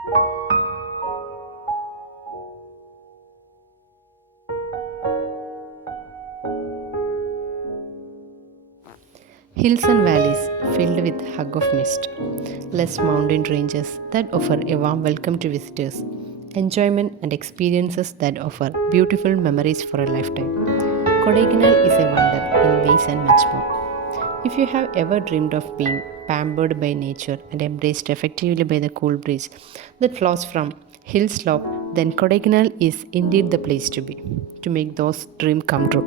Hills and valleys filled with hug of mist, lush mountain ranges that offer a warm welcome to visitors, enjoyment and experiences that offer beautiful memories for a lifetime. Kodaikanal is a wonder in ways and much more. If you have ever dreamed of being pampered by nature and embraced effectively by the cool breeze that flows from hill slope, then Kodaikanal is indeed the place to be, to make those dreams come true.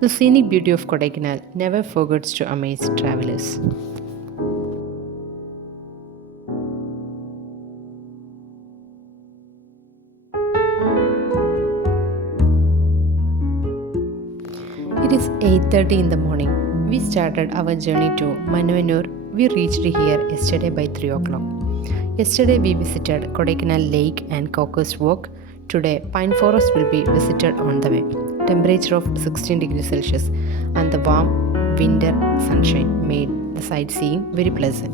The scenic beauty of Kodaikanal never forgets to amaze travelers. It is 8:30 in the morning. We started our journey to Mannavannur. We reached here yesterday by 3 o'clock. Yesterday we visited Kodaikanal Lake and Cocos Walk. Today Pine Forest will be visited on the way. Temperature of 16 degrees Celsius and the warm winter sunshine made the sightseeing very pleasant.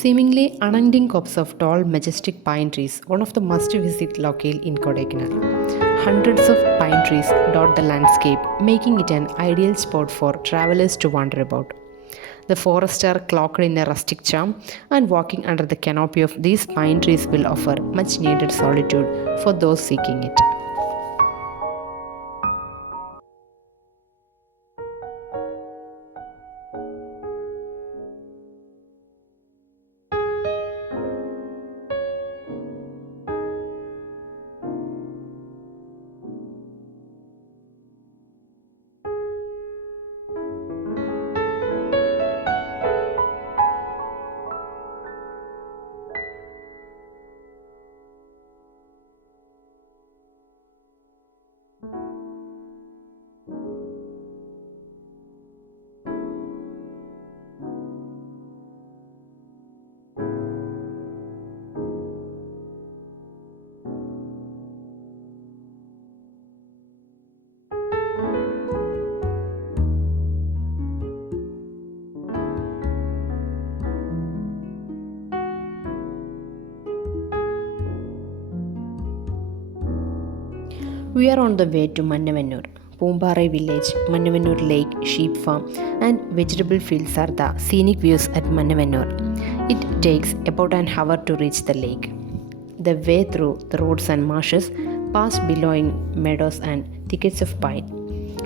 Seemingly unending copse of tall, majestic pine trees, one of the must-visit locale in Kodaikanal. Hundreds of pine trees dot the landscape, making it an ideal spot for travelers to wander about. The forests are cloaked in a rustic charm, and walking under the canopy of these pine trees will offer much-needed solitude for those seeking it. We are on the way to Mannavannur. Poomparai village, Mannavannur lake, sheep farm, and vegetable fields are the scenic views at Mannavannur. It takes about an hour to reach the lake. The way through the roads and marshes, past billowing meadows and thickets of pine.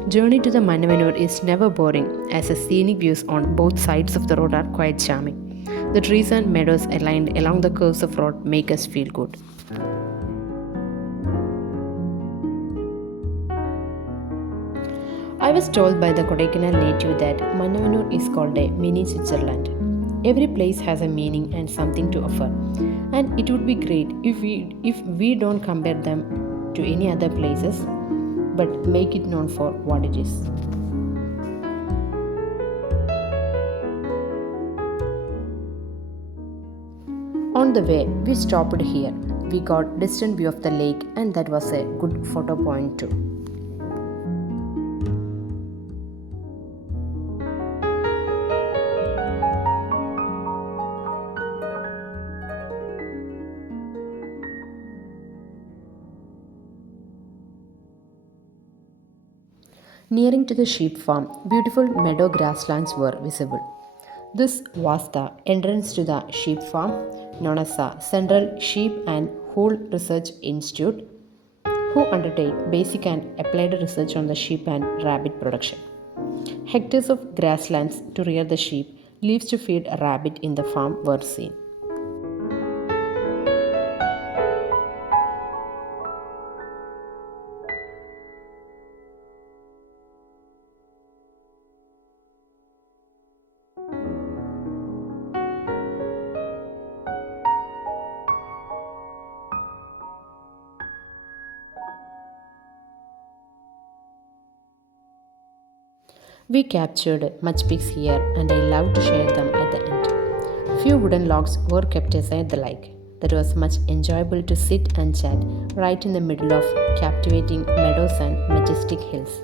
Journey to the Mannavannur is never boring as the scenic views on both sides of the road are quite charming. The trees and meadows aligned along the curves of road make us feel good. I was told by the Kodaikanal native that Mannavannur is called a mini Switzerland. Every place has a meaning and something to offer, and it would be great if we don't compare them to any other places, but make it known for what it is. On the way, we stopped here. We got distant view of the lake, and that was a good photo point too. Nearing to the sheep farm, beautiful meadow grasslands were visible. This was the entrance to the sheep farm, known as the Central Sheep and Wool Research Institute, who undertake basic and applied research on the sheep and rabbit production. Hectares of grasslands to rear the sheep, leaves to feed a rabbit in the farm were seen. We captured much pigs here and I love to share them at the end. Few wooden logs were kept aside the lake. That was much enjoyable to sit and chat right in the middle of captivating meadows and majestic hills.